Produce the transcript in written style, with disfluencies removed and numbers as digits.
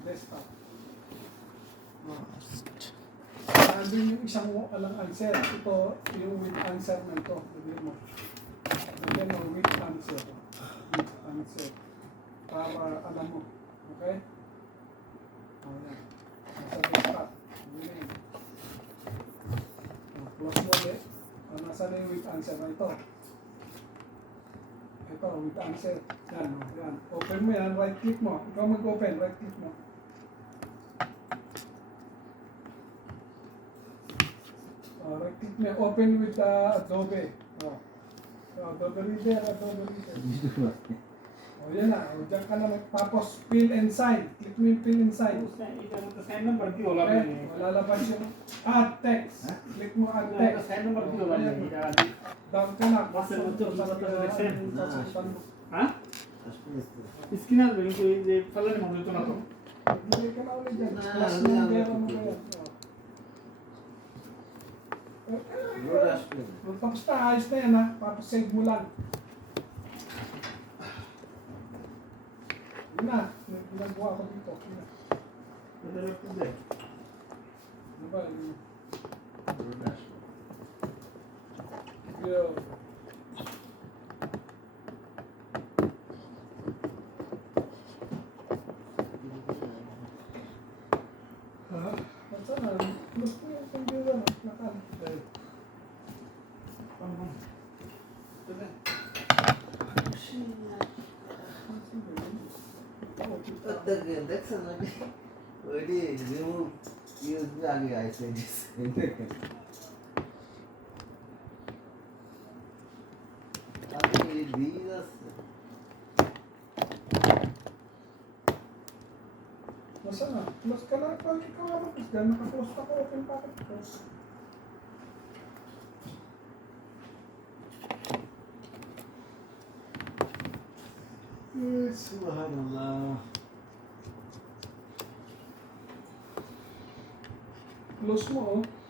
desktop. Nandun yung isang walang answer. Ito, yung with answer na ito. Lagyan mo. Lagyan mo with answer. With answer. Para alam mo. Okay? O, yan. Nasa desktop. Ganyan. Close mo ulit. Nasa na yung with answer na ito. Ito, with answer. Yan, yan. Open mo yan, right click mo. Ikaw mag-open, right click mo. Right click mo. Open with Adobe. Adobe Reader, Adobe Reader. Yan na. Diyan ka na. Tapos, fill and sign. Click mo yung fill and sign. sign number भी होगा lalabas yung add text. Click mo add text. sign number भी होगा Down ka na. हाँ इसकी ना इनको ये फलन में तो ना तो Hindi ka na ulit dyan. Plus number mo kaya. Tapos na, ayos na yan ha. Tapos save mo lang. Yun na. Nagagawa ko dito. Yun na. Ano ba? Yo. Saan na? Gusto yung computer. Nakalagay. That's another. Already remove USB आगे आए थे जिससे अभी these Nasaan na? Close ka na. Pag ikaw na mag-close dyan, naka-close ako. Open pa ako. Subhanallah. Close mo oh.